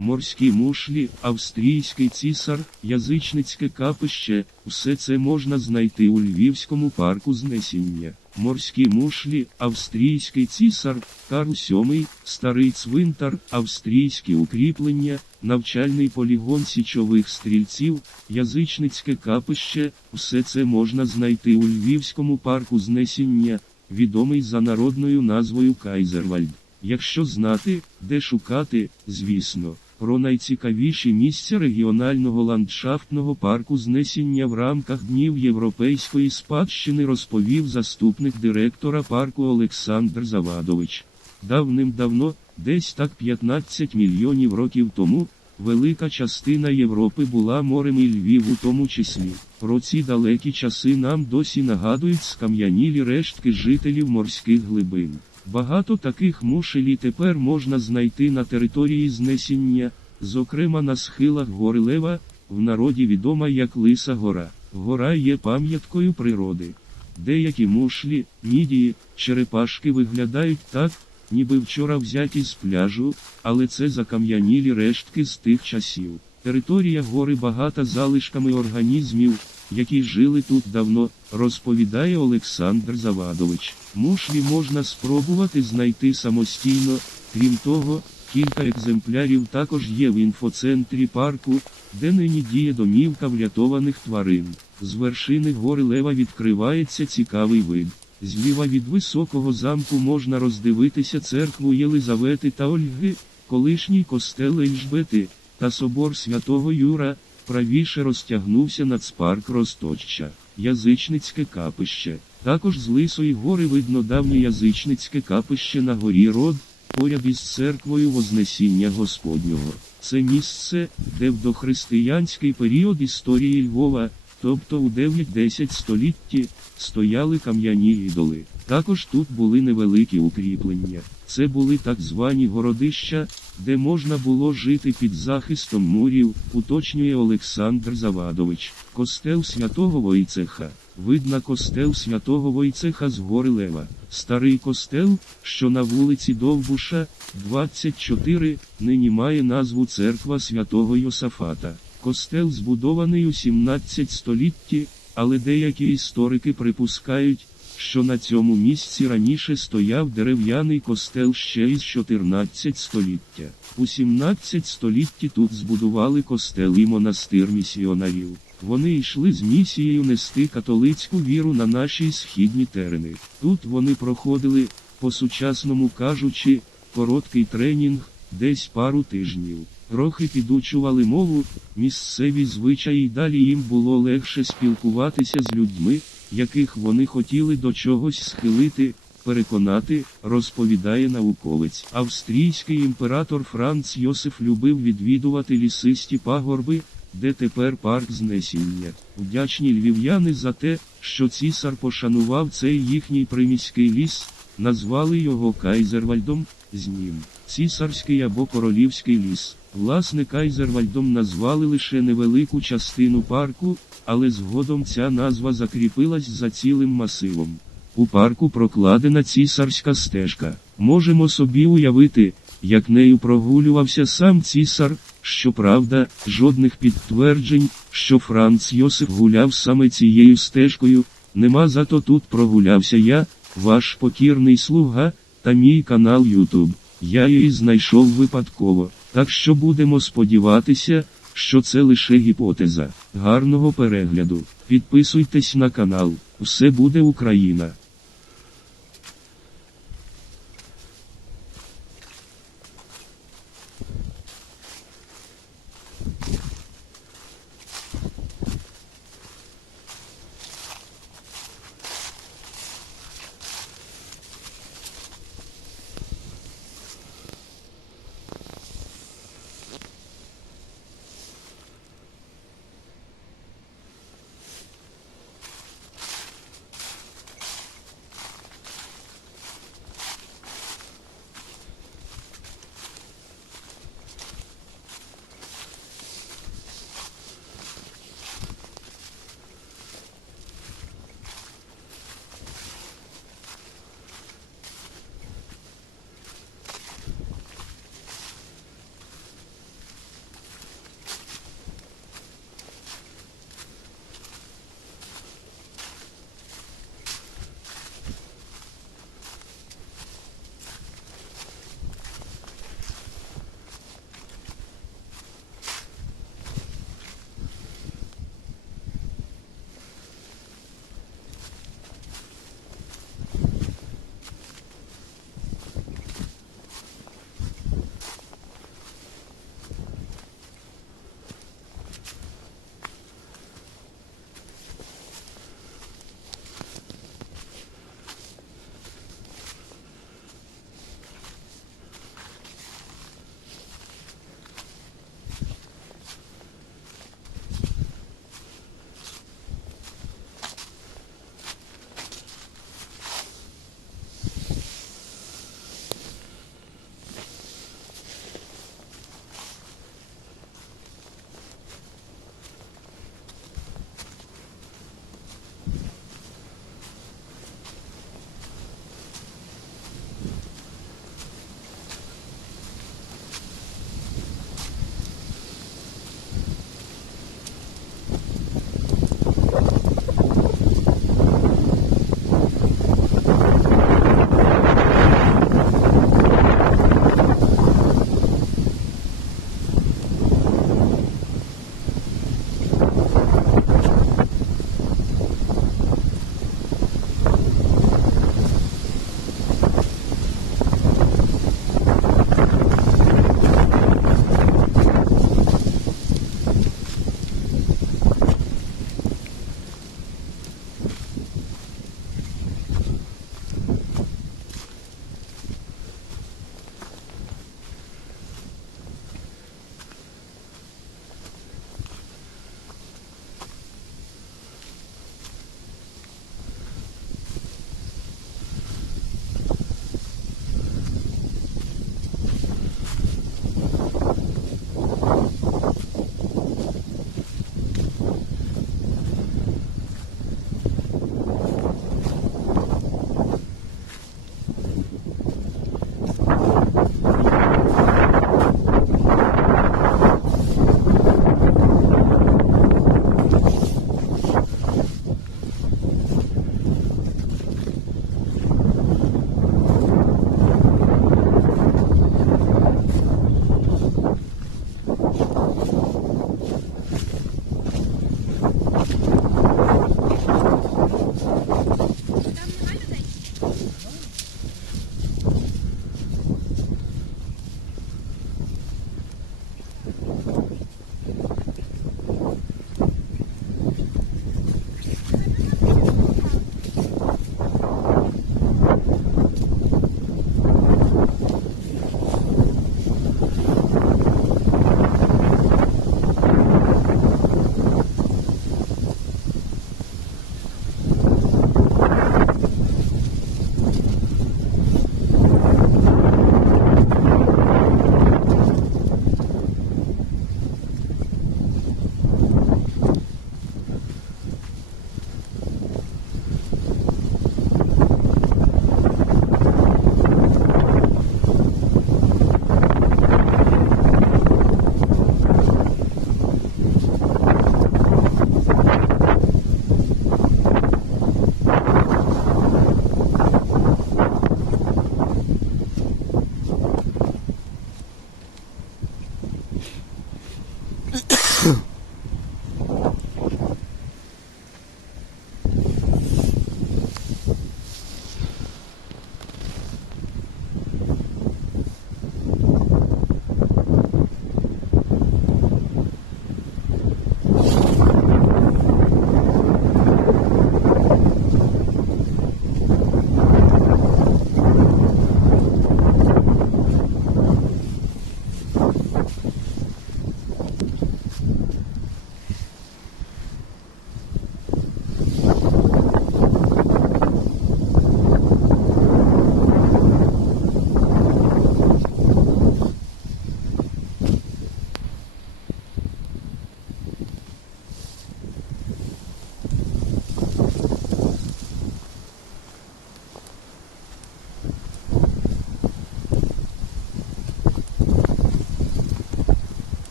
морські мушлі, австрійський цісар, язичницьке капище, все це можна знайти у Львівському парку знесіння. Морські мушлі, австрійський цісар, Карл VII, старий цвинтар, австрійські укріплення, навчальний полігон січових стрільців, язичницьке капище, все це можна знайти у Львівському парку знесіння, відомий за народною назвою Кайзервальд. Якщо знати, де шукати, звісно, про найцікавіші місця регіонального ландшафтного парку знесіння в рамках Днів Європейської спадщини розповів заступник директора парку Олександр Завадович. Давним-давно, десь так 15 мільйонів років тому, велика частина Європи була морем і Львів у тому числі. Про ці далекі часи нам досі нагадують скам'янілі рештки жителів морських глибин. Багато таких мушелі тепер можна знайти на території знесіння, зокрема на схилах гори Лева, в народі відома як Лиса Гора. Гора є пам'яткою природи. Деякі мушлі, мідії, черепашки виглядають так, ніби вчора взяті з пляжу, але це закам'янілі рештки з тих часів. Територія гори багата залишками організмів, які жили тут давно, розповідає Олександр Завадович. Мушлі можна спробувати знайти самостійно, крім того, кілька екземплярів також є в інфоцентрі парку, де нині діє домівка врятованих тварин. З вершини гори Лева відкривається цікавий вид. Зліва від високого замку можна роздивитися церкву Єлизавети та Ольги, колишній костел Ельжбети, та собор святого Юра, правіше розтягнувся нацпарк Росточча, язичницьке капище. Також з Лисої гори видно давнє язичницьке капище на горі Род, поряд із церквою Вознесіння Господнього. Це місце, де в дохристиянський період історії Львова, тобто у 9-10 столітті, стояли кам'яні ідоли. Також тут були невеликі укріплення. Це були так звані городища, де можна було жити під захистом мурів, уточнює Олександр Завадович. Костел святого Войцеха. Видно костел святого Войцеха з гори Лева. Старий костел, що на вулиці Довбуша, 24, нині має назву Церква святого Йосафата. Костел збудований у 17 столітті, але деякі історики припускають, що на цьому місці раніше стояв дерев'яний костел ще із 14 століття. У 17 столітті тут збудували костел і монастир місіонарів. Вони йшли з місією нести католицьку віру на наші східні терени. Тут вони проходили, по-сучасному кажучи, короткий тренінг, десь пару тижнів. Трохи підучували мову, місцеві звичаї далі їм було легше спілкуватися з людьми, яких вони хотіли до чогось схилити, переконати, розповідає науковець. Австрійський імператор Франц Йосиф любив відвідувати лісисті пагорби, де тепер парк знесіння. Вдячні львів'яни за те, що цісар пошанував цей їхній приміський ліс, назвали його Кайзервальдом, з ним. Цісарський або королівський ліс. Власне Кайзервальдом назвали лише невелику частину парку, але згодом ця назва закріпилась за цілим масивом. У парку прокладена цісарська стежка. Можемо собі уявити, як нею прогулювався сам цісар, щоправда, жодних підтверджень, що Франц Йосип гуляв саме цією стежкою, нема зато тут прогулявся я, ваш покірний слуга, та мій канал YouTube. Я її знайшов випадково, так що будемо сподіватися, що це лише гіпотеза. Гарного перегляду. Підписуйтесь на канал. Все буде Україна.